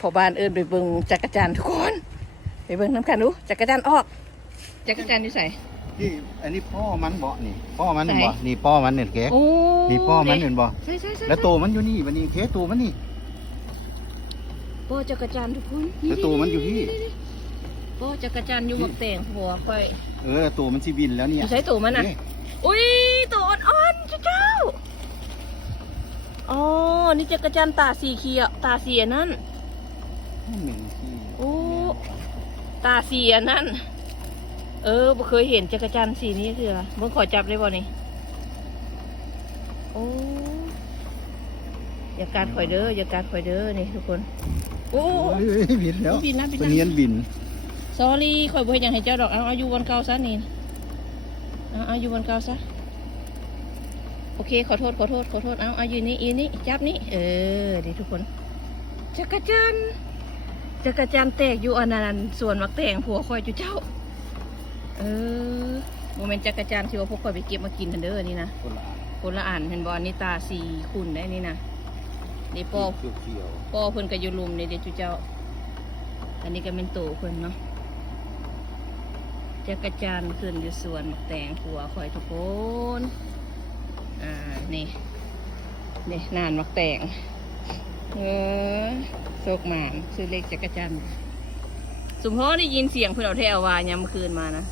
พอบ้านเอิญไปเบิ่งจักรจันทร์ทุกคนไปเบิ่งน้ำกันดูจักรจันทร์ออกจักรจันทร์อยู่ใส่ นี่อันนี้พ่อมันบ่นี่พ่อมัน ไหน บ่นี่พ่อมันเนี่ยแก โอ้ นี่พ่อมันเห็นบ่ ใช่ใช่ใช่ แล้วตัวมันอยู่นี่บัดนี้เคตัวมันนี่ โอ้จักรจันทร์ทุกคน แล้วตัวมันอยู่ที่ โอ้จักรจันทร์อยู่บักแต่งหัวค่อย แล้วตัวมันสิบินแล้วเนี่ อย ยู่ใช้ตัวมันอ่ะ นี่ อุ้ยตัวอ่อนๆเจ้าอ๋อนี่จักรจันทร์ตาสีเขียวตาสีอันนั่น เหม็นขี้ โอ้ตาสีอันนั่นบ่เคยเห็นจักรจันทร์สีนี้คืออะไรเมื่อขอจับได้บ่นี่โอ้อย่าการข่อยเด้ออย่าการข่อยเด้อนี่ทุกคนโอ้ เฮ้ยบินแล้ว บินนะบิน มัน นะ เนียนบิน สอรี่ข่อยบ่เฮ็ดหยังให้เจ้าดอกเอาอยู่บนเก่าซะนี่เอาอยู่บนเก่าซะโอเคขอโทษเอาอยู่นี่จับนี่ดีทุกคนจักรจันทร์แตกอยู่อันนั้นส่วนมักแตงผัวข่อยจุเจ้าโมเมนต์จักรจันทร์ที่ว่าพวกข่อยไปเก็บมากินกันเด้อนี่นะ คนละอันคนละอันเห็นบ่อันนี้ตาสีขุ่นได้นี่นะนี่ปอ เขียว ปอเพิ่นก็อยู่ลุมนี่เด้จุเจ้าอันนี้ก็เป็นโตเพิ่นเนาะจักรจันทร์ขึ้นอยู่สวนมักแตงผัวข่อยทุกคนนี่นานมักแตงโศกหมานซื้อเล็กจักรจันทร์สมพอได้ยินเสียงเพื่อนเอาแถววายามเมื่อคืนมานะ